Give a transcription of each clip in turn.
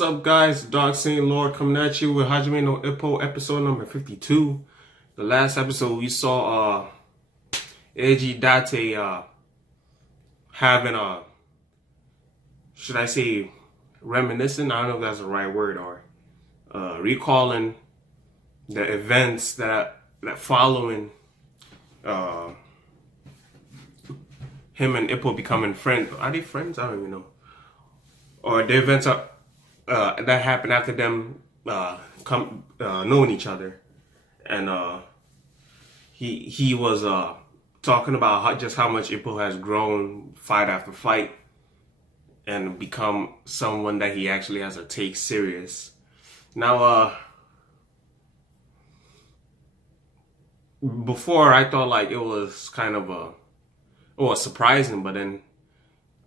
What's up, guys? DarksaiyanLORD coming at you with Hajime No Ippo, episode number 52. The last episode we saw Eiji Date having should I say reminiscing? I don't know if that's the right word, or recalling the events that following him and Ippo becoming friends. Are they friends? I don't even know. Or the events that happened after them knowing each other, and he was talking about just how much Ippo has grown fight after fight and become someone that he actually has to take serious. Now, before I thought like it was kind of it was surprising, but then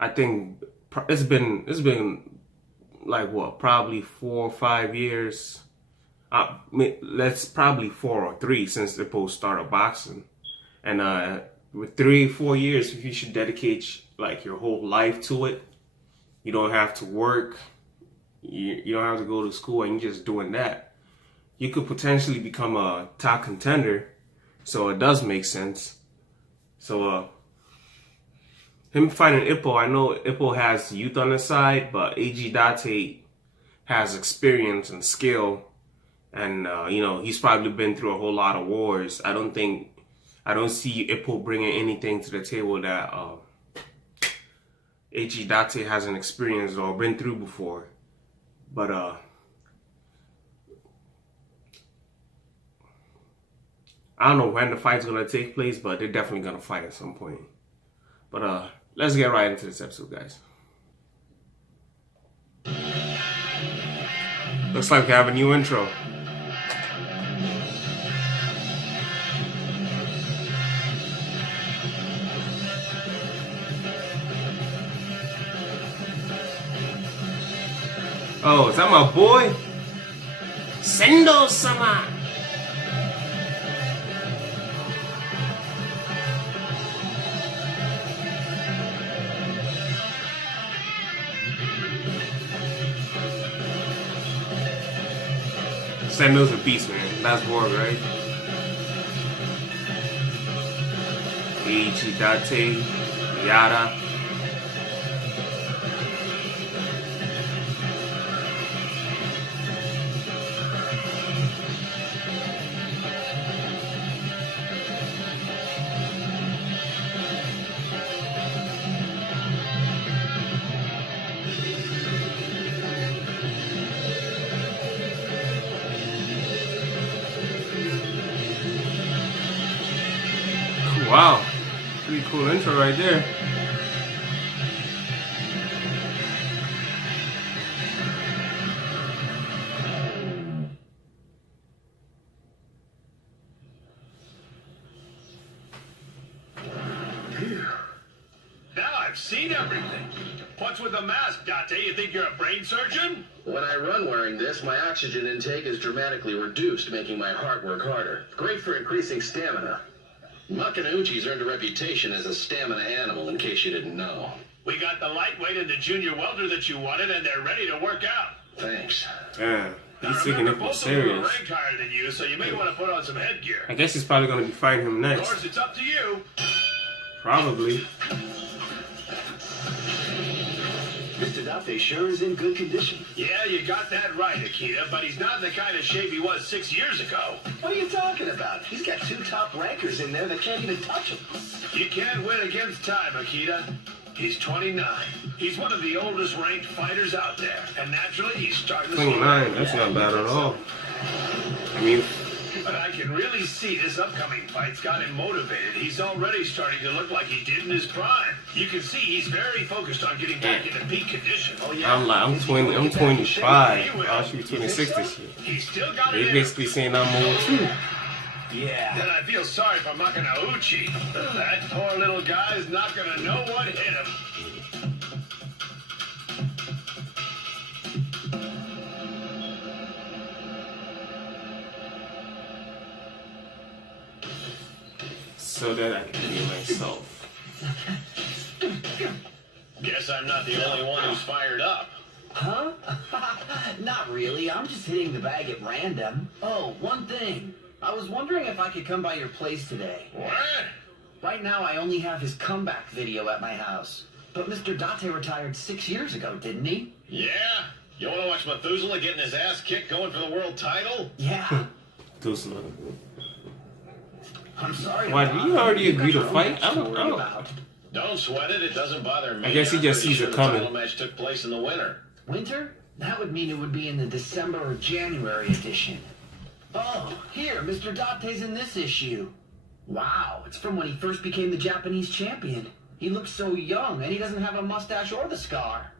I think it's been like what, probably 4 or 5 years. Let's probably 4 or 3 since Ippo started boxing, and with 3 or 4 years, you should dedicate like your whole life to it. You don't have to work. You don't have to go to school, and you're just doing that. You could potentially become a top contender. So it does make sense. So him fighting Ippo, I know Ippo has youth on his side, but Eiji Date has experience and skill, and he's probably been through a whole lot of wars. I don't see Ippo bringing anything to the table that Eiji Date hasn't experienced or been through before. But I don't know when the fight's gonna take place, but they're definitely gonna fight at some point. But let's get right into this episode, guys. Looks like we have a new intro. Oh, is that my boy? Sendo-sama! Sendo's a beast, man. That's Borg, right? Eiji Date, Yada. Wow, pretty cool intro right there. Now I've seen everything. What's with the mask, Date? You think you're a brain surgeon? When I run wearing this, my oxygen intake is dramatically reduced, making my heart work harder. Great for increasing stamina. Makanauchi's earned a reputation as a stamina animal, in case you didn't know. We got the lightweight and the junior welder that you wanted, and they're ready to work out. Thanks. Yeah, he's Now, taking remember, it both of them are serious. ranked higher than you, so you may want to put on some headgear. I guess he's probably gonna be fighting him Of next. course, it's up to you. Probably. Mr. Date sure is in good condition. Yeah, you got that right, Akita, but he's not in the kind of shape he was 6 years ago. What are you talking about? He's got 2 top rankers in there that can't even touch him. You can't win against time, Akita. He's 29. He's one of the oldest ranked fighters out there, and naturally he's starting to slow 29, down. that's not bad at all. I mean, But I can really see this upcoming fight's got him motivated. He's already starting to look like he did in his prime. You can see he's very focused on getting back into peak condition. Oh, yeah. I'm 25. I should be 26 this year. He's still got it They in him. basically saying I'm old too. Yeah. Then I feel sorry for Makanauchi. That poor little guy is not going to know what hit him. so that I can be myself. Guess I'm not the only one who's fired up. Huh? Not really. I'm just hitting the bag at random. Oh, one thing. I was wondering if I could come by your place today. What? Right now, I only have his comeback video at my house. But Mr. Date retired 6 years ago, didn't he? Yeah? You want to watch Methuselah getting his ass kicked going for the world title? Yeah. Methuselah. I'm sorry. Why, did you already agree to fight? I don't know. Don't sweat it. It doesn't bother me. I guess he just I'm pretty sees it sure coming. The title match took place in the winter. Winter? That would mean it would be in the December or January edition. Oh, here, Mr. Date's in this issue. Wow, it's from when he first became the Japanese champion. He looks so young, and he doesn't have a mustache or the scar.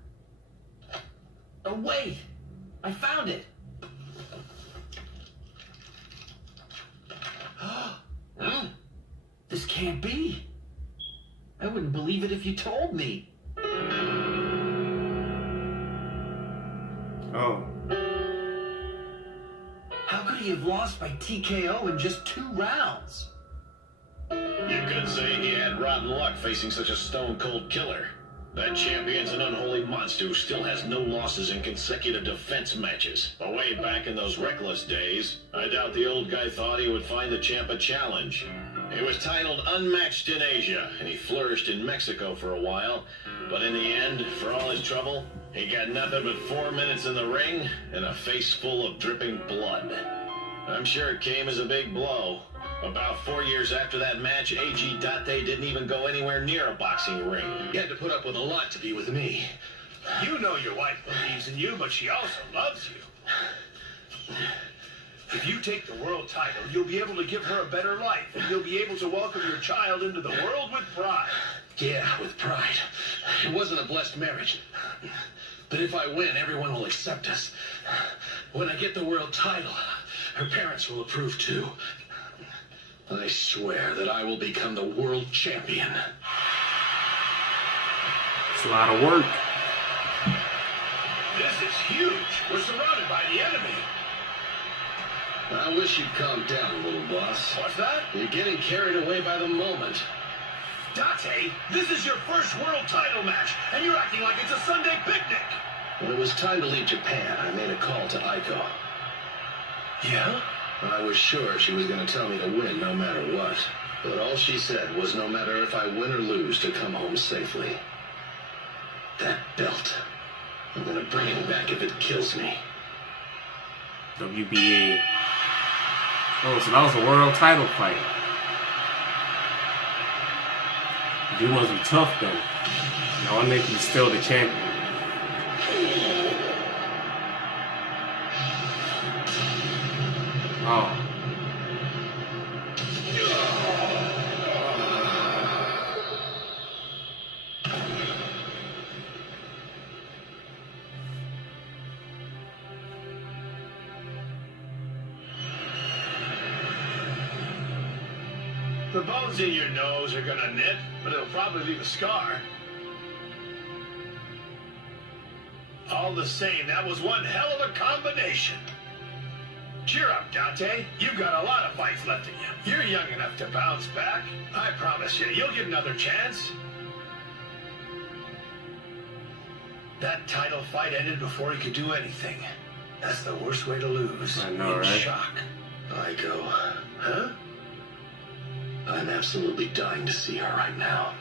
Oh, wait! I found it! Hmm? This can't be. I wouldn't believe it if you told me. Oh. How could he have lost by TKO in just 2 rounds? You could say he had rotten luck facing such a stone-cold killer. That champion's an unholy monster who still has no losses in consecutive defense matches. But way back in those reckless days, I doubt the old guy thought he would find the champ a challenge. He was titled Unmatched in Asia, and he flourished in Mexico for a while. But in the end, for all his trouble, he got nothing but 4 minutes in the ring and a face full of dripping blood. I'm sure it came as a big blow. About 4 years after that match, A.G. Date didn't even go anywhere near a boxing ring. He had to put up with a lot to be with me. You know your wife believes in you, but she also loves you. If you take the world title, you'll be able to give her a better life, and you'll be able to welcome your child into the world with pride. Yeah, with pride. It wasn't a blessed marriage. But if I win, everyone will accept us. When I get the world title, her parents will approve too. I swear that I will become the world champion. It's a lot of work. This is huge. We're surrounded by the enemy. I wish you'd calm down, little boss. What's that? You're getting carried away by the moment. Date, this is your first world title match, and you're acting like it's a Sunday picnic. When it was time to leave Japan, I made a call to Aiko. Yeah? I was sure she was going to tell me to win no matter what. But all she said was no matter if I win or lose, to come home safely. That belt, I'm going to bring it back if it kills me. WBA. Oh, so that was a world title fight. Dude must be tough then. No wonder he's still the champion. Oh. The bones in your nose are gonna knit, but it'll probably leave a scar. All the same, that was one hell of a combination. Cheer up, Date. You've got a lot of fights left in you. You're young enough to bounce back. I promise you, you'll get another chance. That title fight ended before he could do anything. That's the worst way to lose. I know, In right? shock. Aiko, Huh? I'm absolutely dying to see her right now.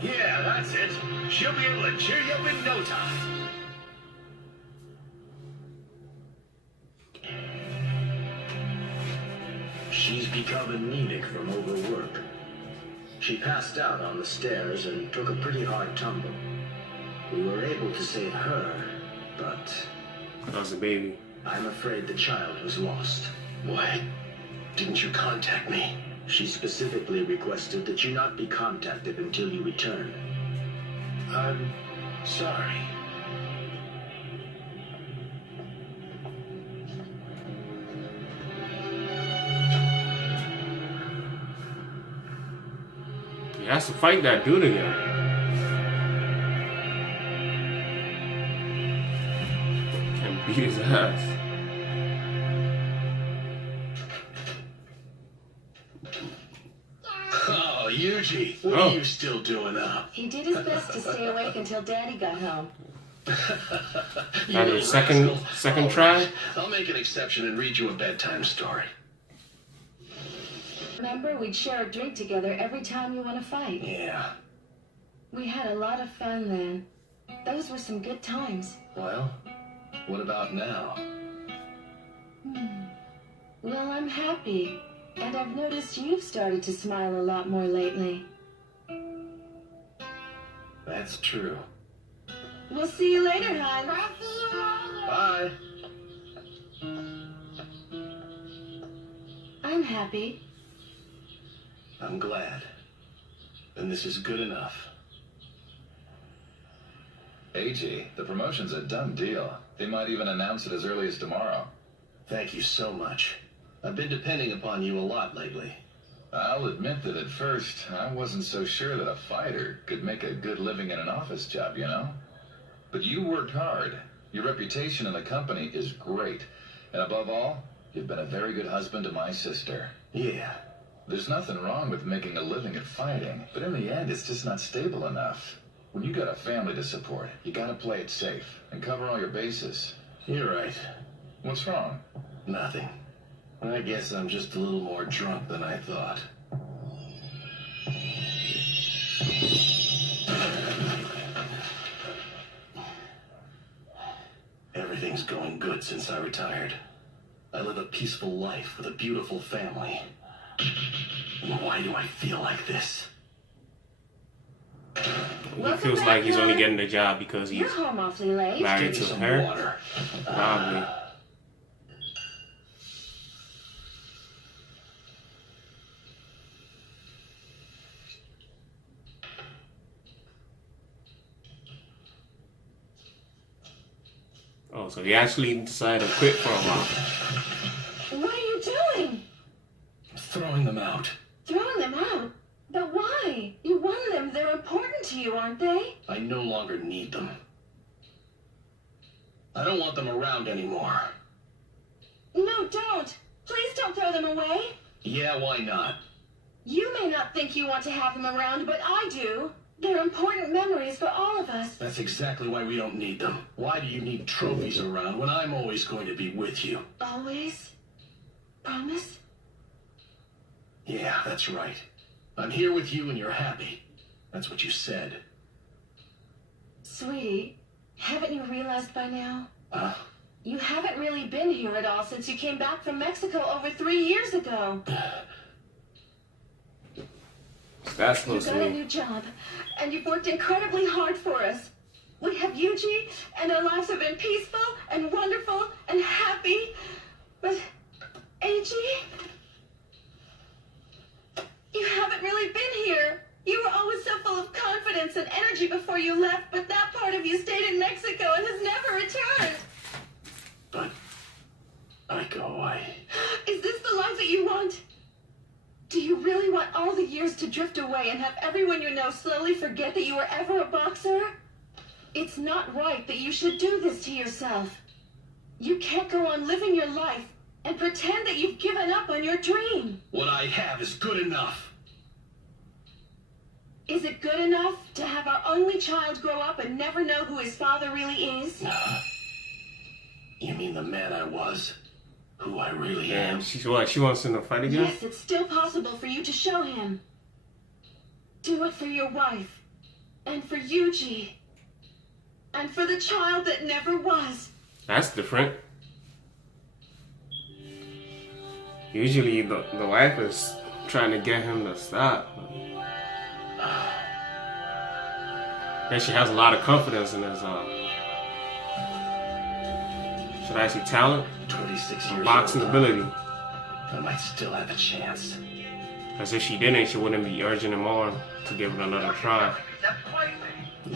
Yeah, that's it. She'll be able to cheer you up in no time. She's become anemic from overwork. She passed out on the stairs and took a pretty hard tumble. We were able to save her, but That was a baby. I'm afraid the child was lost. Why didn't you contact me? She specifically requested that you not be contacted until you return. I'm sorry. He has to fight that dude again. Can beat his ass. Oh, Yuji, what Oh. are you still doing up? He did his best to stay awake until Daddy got home. You That little is second rascal. try. I'll make an exception and read you a bedtime story. Remember, we'd share a drink together every time you want to fight. Yeah. We had a lot of fun then. Those were some good times. Well, what about now? Well, I'm happy. And I've noticed you've started to smile a lot more lately. That's true. We'll see you later, hon. Bye. I'm happy. I'm glad. And this is good enough. AG, the promotion's a done deal. They might even announce it as early as tomorrow. Thank you so much. I've been depending upon you a lot lately. I'll admit that at first, I wasn't so sure that a fighter could make a good living in an office job, you know? But you worked hard. Your reputation in the company is great. And above all, you've been a very good husband to my sister. Yeah. There's nothing wrong with making a living at fighting, but in the end, it's just not stable enough. When you got a family to support, you gotta play it safe and cover all your bases. You're right. What's wrong? Nothing. I guess I'm just a little more drunk than I thought. Everything's going good since I retired. I live a peaceful life with a beautiful family. And why do I feel like this? He Welcome feels back, like he's only hon. getting the job because he's You're home awfully late. married Give me to some her. water. Probably. Oh, so he actually decided to quit for a while. What are you doing? Throwing them out. Throwing them out? But why? You won them. They're important to you, aren't they? I no longer need them. I don't want them around anymore. No, don't. Please don't throw them away. Yeah, why not? You may not think you want to have them around, but I do. They're important memories for all of us. That's exactly why we don't need them. Why do you need trophies around when I'm always going to be with you? Always? Promise? Yeah, that's right. I'm here with you and you're happy. That's what you said. Sweetie, haven't you realized by now? Huh? You haven't really been here at all since you came back from Mexico over 3 years ago. That's You supposed got a to new mean. job, and you've worked incredibly hard for us. We have Yuji, and our lives have been peaceful and wonderful and happy. But, Eiji, you haven't really been here. You were always so full of confidence and energy before you left, but that part of you stayed in Mexico and has never returned. But Aiko, Is this the life that you want? Do you really want all the years to drift away and have everyone you know slowly forget that you were ever a boxer? It's not right that you should do this to yourself. You can't go on living your life and pretend that you've given up on your dream. what I have is good enough. Is it good enough to have our only child grow up and never know who his father really is? You mean the man I was? Who I really Damn, am? she's what? She wants him to fight again? Yes, it's still possible for you to show him. Do it for your wife, and for Yuji, and for the child that never was. That's different. Usually the wife is trying to get him to stop. And she has a lot of confidence in his should I say talent? 26 years Boxing old. ability. I might still have a chance. Because if she didn't, she wouldn't be urging him on to give it another try. That's crazy.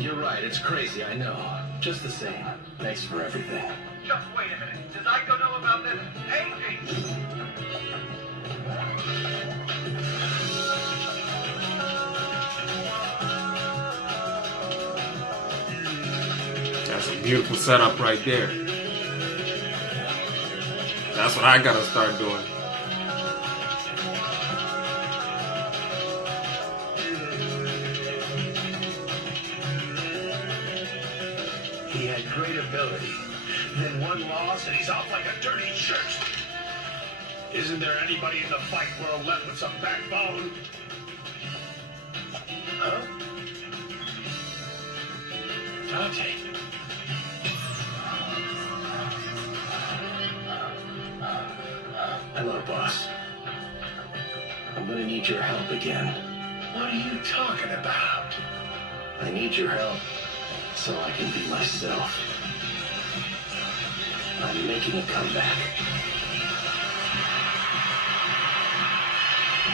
You're right, it's crazy, I know. Just the same. Thanks for everything. Just wait a minute. Does Aiko know about this? AG! That's a beautiful setup right there. That's what I gotta start doing. He had great ability. Then one loss and he's off like a dirty shirt. Isn't there anybody in the fight world left with some backbone? Huh? Dante. Hello, boss. I'm gonna need your help again. What are you talking about? I need your help so I can be myself. I'm making a comeback.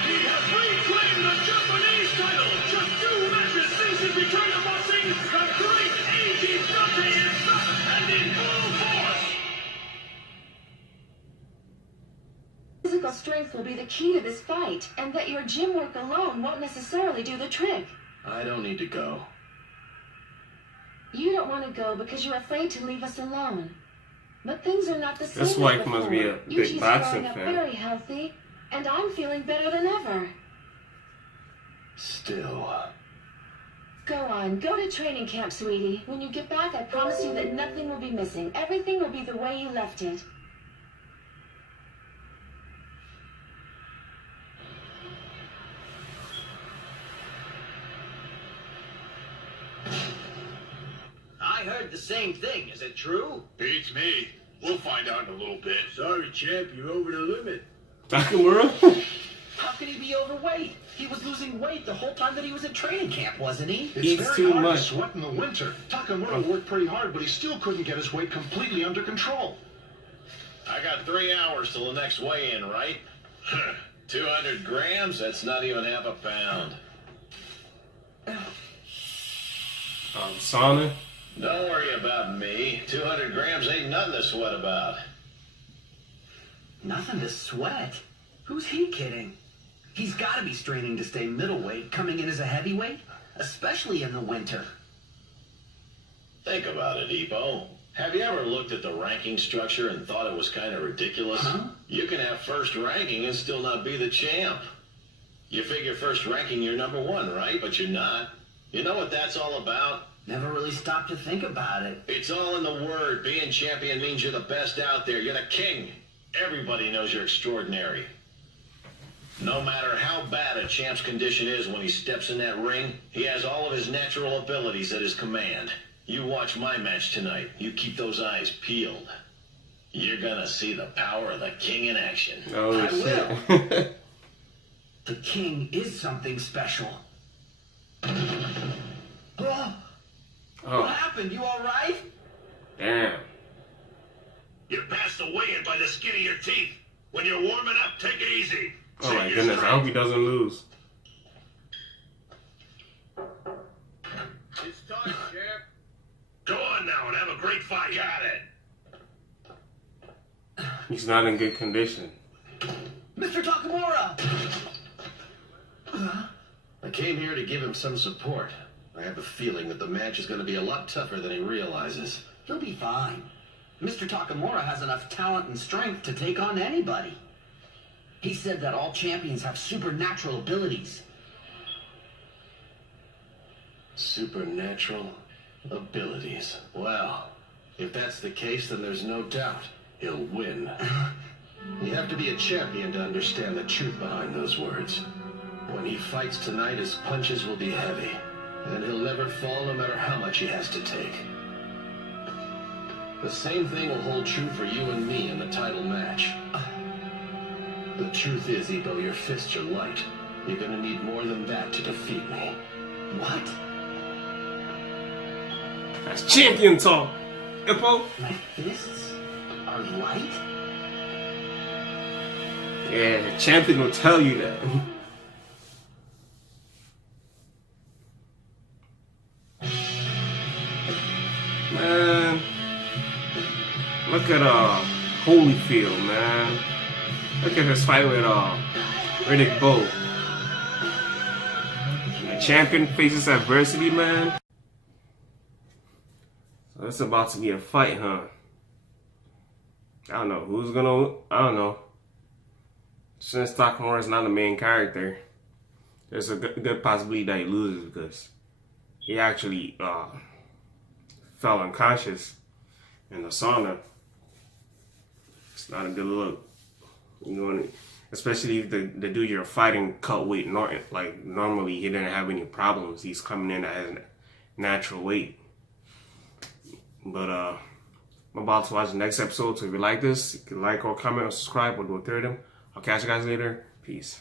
He has reclaimed the Japanese title! Just 2 matches since his return to boxing, the great Eiji Dante is back and in full force! Physical strength will be the key to this fight, and that your gym work alone won't necessarily do the trick. I don't need to go. You don't want to go because you're afraid to leave us alone. But things are not the same. This as wife before. must be a big Yuji's boxing growing up fan. very healthy, and I'm feeling better than ever. Still. Go on, go to training camp, sweetie. When you get back, I promise you that nothing will be missing. Everything will be the way you left it. I heard the same thing. Is it true? Beats me. We'll find out in a little bit. Sorry, champ, you're over the limit. Nakamura? How could he be overweight? He was losing weight the whole time that he was at training camp, wasn't he? It's Eats very too hard much. to sweat in the winter. Takamura worked pretty hard, but he still couldn't get his weight completely under control. I got 3 hours till the next weigh-in, right? 200 grams? That's not even half a pound. Sauna? Don't worry about me. 200 grams ain't nothing to sweat about. Nothing to sweat. Who's he kidding? He's got to be straining to stay middleweight, coming in as a heavyweight, especially in the winter. Think about it, Ippo. Have you ever looked at the ranking structure and thought it was kind of ridiculous? Huh? You can have first ranking and still not be the champ. You figure first ranking you're number 1, right? But you're not. You know what that's all about? Never really stopped to think about it. It's all in the word. Being champion means you're the best out there. You're the king. Everybody knows you're extraordinary. No matter how bad a champ's condition is when he steps in that ring, he has all of his natural abilities at his command. You watch my match tonight. You keep those eyes peeled. You're gonna see the power of the king in action. Oh, I shit. The king is something special. Oh, what Oh, happened? You all right? damn. You passed the weigh-in by the skin of your teeth. When you're warming up, take it easy. Oh Save my your goodness, I strength. hope he doesn't lose. It's time, champ. Go on now and have a great fight. Got it. He's not in good condition. Mr. Takamura! I came here to give him some support. I have a feeling that the match is going to be a lot tougher than he realizes. He'll be fine. Mr. Takamura has enough talent and strength to take on anybody. He said that all champions have supernatural abilities. Supernatural abilities. Well, if that's the case, then there's no doubt he'll win. You have to be a champion to understand the truth behind those words. When he fights tonight, his punches will be heavy, and he'll never fall no matter how much he has to take. The same thing will hold true for you and me in the title match. The truth is, Ippo, your fists are light. You're gonna need more than that to defeat me. What? That's champion talk. Ippo? My fists are light? Yeah, the champion will tell you that. Man, look at Holyfield, man. Look at his fight with Riddick Bowe. The champion faces adversity, man. So it's about to be a fight, huh? I don't know who's gonna. I don't know. Since Takamura is not the main character, there's a good possibility that he loses because he actually fell unconscious in the sauna. It's not a good look. You know, especially if the dude you're fighting cut weight. Like normally he didn't have any problems. He's coming in at a natural weight. But I'm about to watch the next episode. So if you like this, you can like or comment or subscribe or do a third of them. I'll catch you guys later. Peace.